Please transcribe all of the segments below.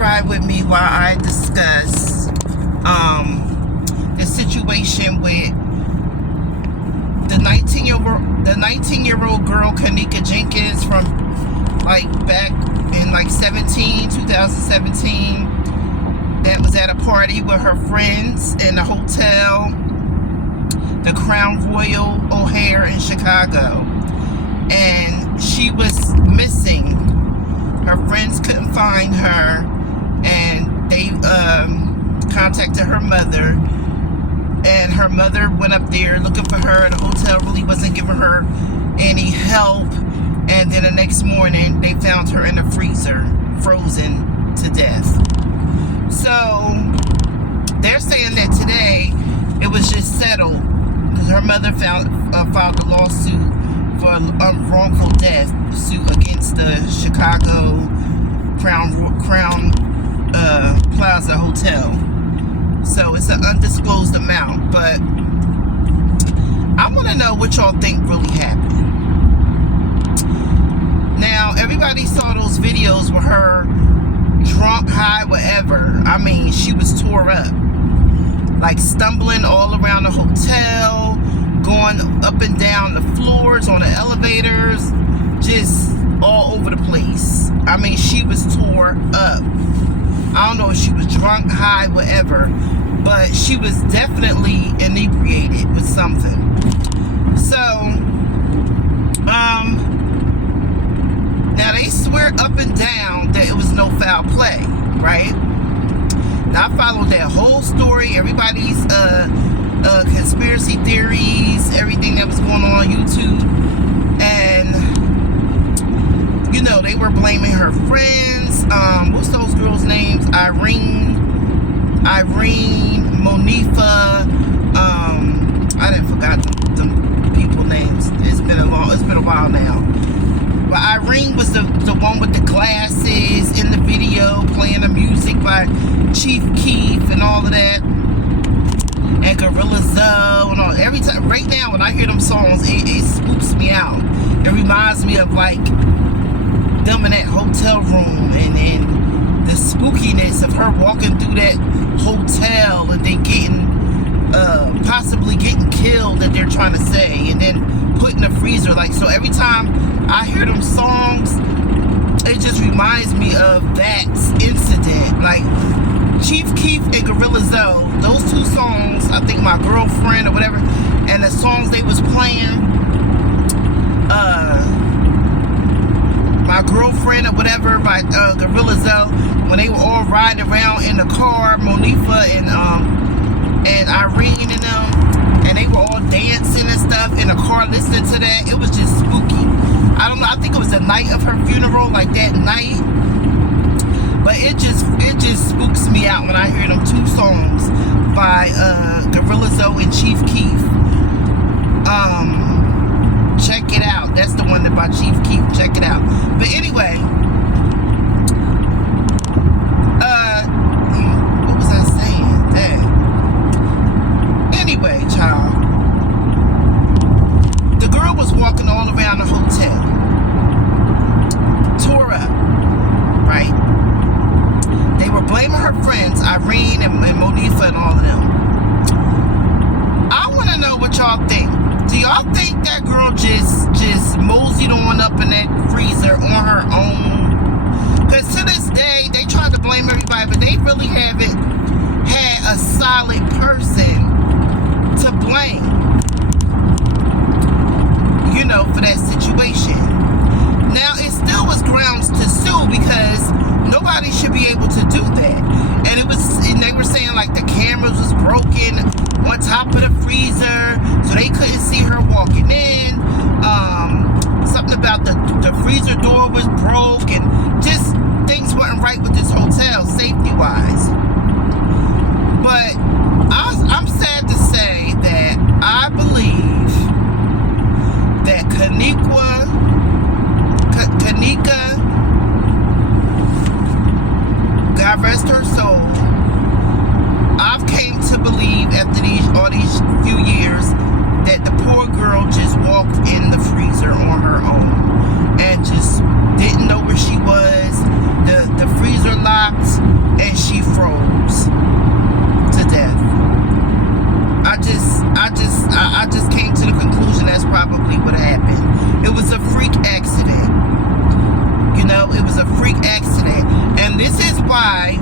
ride with me while I discuss the situation with the 19-year-old girl Kenneka Jenkins from back in 2017 that was at a party with her friends in a hotel, the Crown Royal O'Hare in Chicago, and she was missing. Her friends couldn't find her, and they contacted her mother, and her mother went up there looking for her. The hotel really wasn't giving her any help, and then the next morning they found her in the freezer, frozen to death. So they're saying that today it was just settled because her mother filed a lawsuit for a wrongful death suit against the Chicago Crown Plaza Hotel. So it's an undisclosed amount, but I want to know what y'all think really happened. Now, everybody saw those videos with her drunk, high, whatever. I mean, she was tore up, stumbling all around the hotel, going up and down the floors on the elevators, just all over the place. I mean, she was tore up. I don't know if she was drunk, high, whatever, but she was definitely inebriated with something. So, now they swear up and down that it was no foul play, right? Now, I followed that whole story, everybody's conspiracy theories, everything that was going on YouTube, and they were blaming her friends. What's those girls' names? Irene, Monifa. I didn't forgot them people names. It's been a while now. But Irene was the one with the glasses in the video, playing the music by Chief Keef and all of that, and Gorilla Zoe and all. Every time, right now, when I hear them songs, it spooks me out. It reminds me of them in that hotel room, and the spookiness of her walking through that hotel and then possibly getting killed, that they're trying to say, and then put in the freezer. So every time I hear them songs, it just reminds me of that incident. Chief Keef and Gorilla Zoe, those two songs, I think My Girlfriend or whatever, and the songs they was playing, My Girlfriend or whatever by Gorilla Zoe, when they were all riding around in the car, Monifa and Irene and them, and they were all dancing and stuff in the car listening to that. It was just spooky. I don't know, I think it was the night of her funeral, that night. But it just spooks me out when I hear them two songs by Gorilla Zoe and Chief Keef. Check it out. That's the one that by Chief Keef. Check it out. But anyway, what was I saying? Dang. Anyway, child, the girl was walking all around the hotel, tore up, right? They were blaming her friends, Irene and Monifa and all of them. I want to know what y'all think. Do y'all think that girl just moseyed on up in that freezer on her own? Because to this day, they tried to blame everybody, but they really haven't had a solid person to blame, for that situation. Now, it still was grounds to sue because nobody should be able to do that. And they were saying the cameras was broken on top of the freezer, so they couldn't see her walking in. Something about the freezer door was broke, and just things weren't right with this hotel, safety-wise. But I'm sad to say that I believe that Kennika, God rest her soul, I've came to believe after all these few years that the poor girl just walked in the freezer on her own and just didn't know where she was. The freezer locked. it was a freak accident. And this is why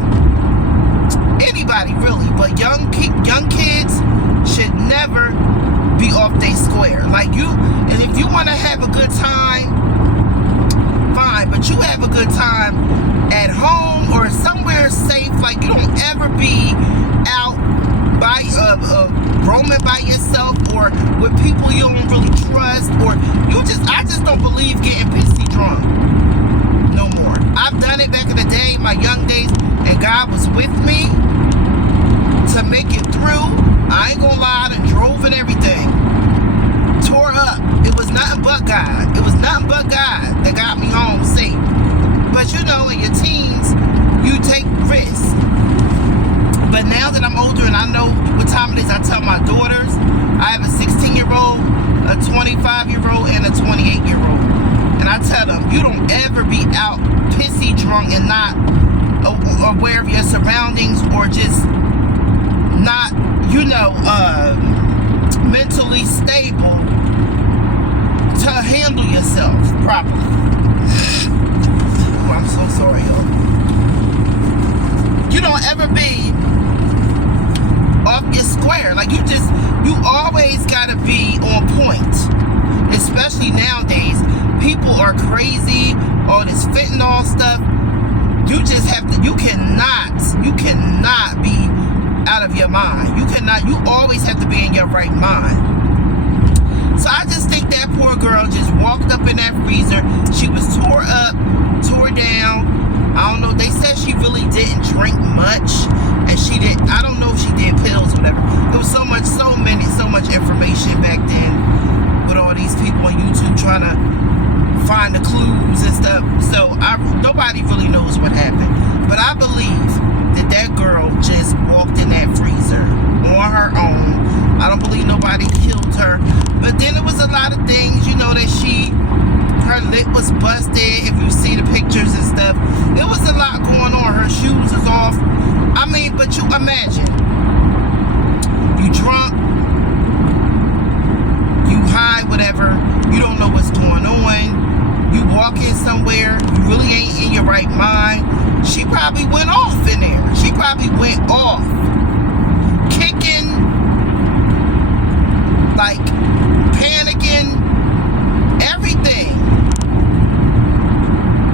anybody really, but young kids should never be off their square. Like you, and if you want to have a good time, fine, but you have a good time at home or somewhere safe. Like you don't ever be out by roaming by yourself or with people you don't really trust, or I just don't believe getting pissy drunk no more. I've done it back in the day, my young days, and God was with me to make it through. I ain't gonna lie, I done drove and everything, tore up. It was nothing but God. It was nothing but God that got me home safe. But you know, in your teens, you take risks. But now that I'm older and I know what time it is, I tell my daughters, I have a 16-year-old, a 25-year-old, and a 28-year-old. And I tell them, you don't ever be out pissy drunk and not aware of your surroundings, or just not, mentally stable to handle yourself properly. Oh, I'm so sorry, y'all. You don't ever be off your square. Like you always gotta be on point. Especially nowadays, people are crazy. All this fentanyl stuff. You just have to. You cannot be out of your mind. You always have to be in your right mind. So I just think that poor girl just walked up in that freezer. She was tore up, tore down. I don't know. They said she really didn't drink much, and I don't know if she did pills or whatever. There was so much information back then with all these people on YouTube trying to find the clues and stuff. So nobody really knows what happened. But I believe that girl just walked in that freezer on her own. I don't believe nobody killed her. But then there was a lot of things, that her lip was busted. If you see the pictures and stuff, there was a lot going on. Her shoes was off. I mean, but you imagine, you drunk, you high, whatever, you don't know what's going on, you walk in somewhere, you really ain't in your right mind. She probably went off in there. She probably went off, kicking, like panicking, everything.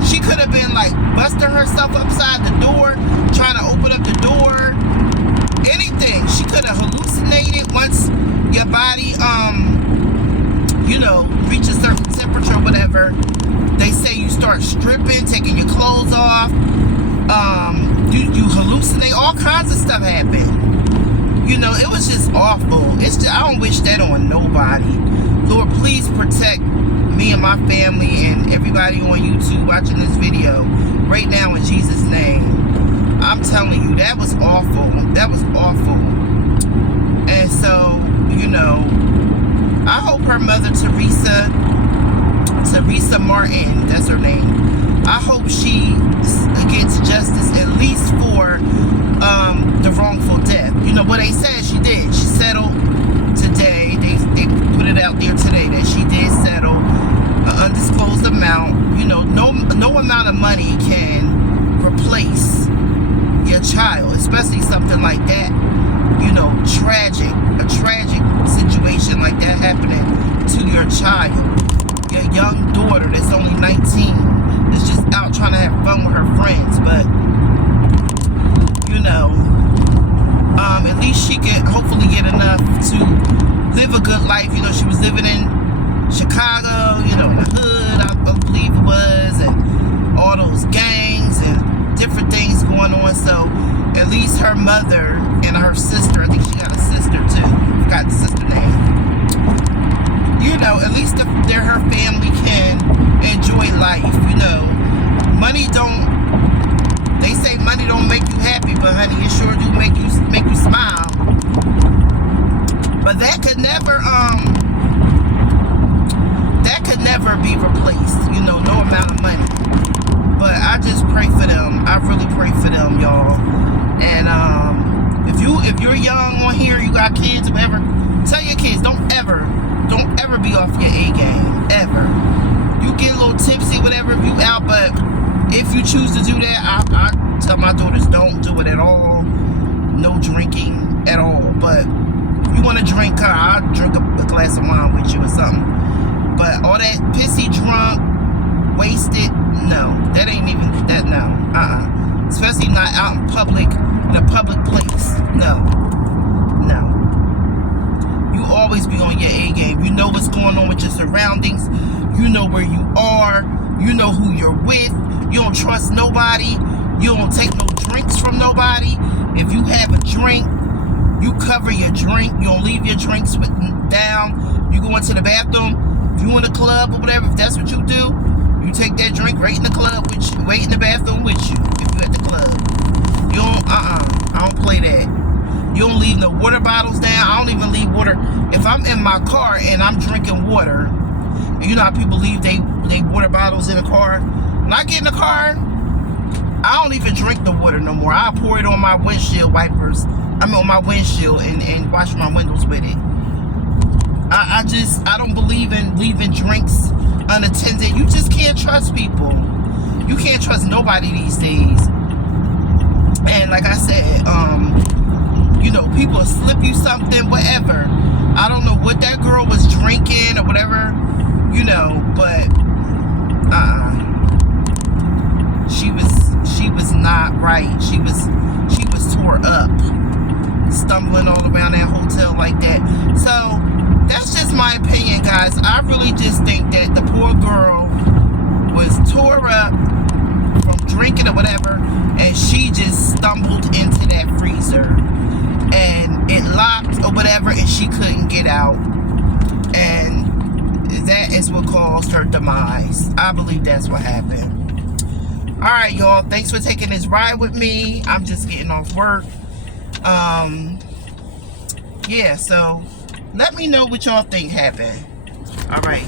She could have been like busting herself upside the door, trying to open up the door, anything. She could have hallucinated once your body, reach a certain temperature or whatever. They say you start stripping, taking your clothes off, you hallucinate, all kinds of stuff happen. It was just awful. I don't wish that on nobody. Lord, please protect me and my family and everybody on YouTube watching this video right now in Jesus' name. I'm telling you, that was awful. That was awful. And so, I hope her mother, Teresa Martin, that's her name, I hope she gets justice at least for the wrongful death. What they said she did. She settled today. They put it out there today that she did settle an undisclosed amount. No amount of money can replace your child, especially something like that. A tragic situation like that happening to your child. Your young daughter that's only 19 is just out trying to have fun with her friends, but at least she could hopefully get enough to live a good life. She was living in Chicago, in the hood, I believe it was, and all those gangs and different things going on. So at least her mother and her sister, I think she got a sister too, forgot the sister name, at least her family can enjoy life. They say money don't make you happy, but honey, it sure do make you smile. But that could never be replaced, no amount of money. But I just pray for them. I really pray for them, y'all. And if you're young on here, you got kids, whatever, tell your kids, don't ever be off your A game, ever. You get a little tipsy, whatever, if you out, but if you choose to do that, I tell my daughters don't do it at all. No drinking at all. But if you want to drink, I'll drink a glass of wine with you or something. But all that pissy drunk, wasted, no. That ain't even, that, no. Especially not out in public, in a public place. No. No. You always be on your A game. You know what's going on with your surroundings. You know where you are. You know who you're with. You don't trust nobody. You don't take no drinks from nobody. If you have a drink, you cover your drink. You don't leave your drinks down. You go into the bathroom. If you in the club or whatever, if that's what you do, you take that drink right in the club with you, right in the bathroom with you. If you at the club, you don't. I don't play that. You don't leave no water bottles down. I don't even leave water. If I'm in my car and I'm drinking water, you know how people leave they water bottles in the car. When I get in the car, I don't even drink the water no more. I pour it on my windshield wipers. I mean on my windshield and wash my windows with it. I don't believe in leaving drinks unattended. You just can't trust people. You can't trust nobody these days. And like I said, you know, people will slip you something, whatever. I don't know what that girl was drinking or whatever, you know, but she was not right. She was tore up, stumbling all around that hotel like that. So that's just my opinion, guys. I really just think that the poor girl was tore up from drinking or whatever, and she just stumbled into that freezer and it locked or whatever, and she couldn't get out, and that is what caused her demise. I believe that's what happened. All right, y'all, thanks for taking this ride with me. I'm just getting off work. Yeah, so let me know what y'all think happened. All right.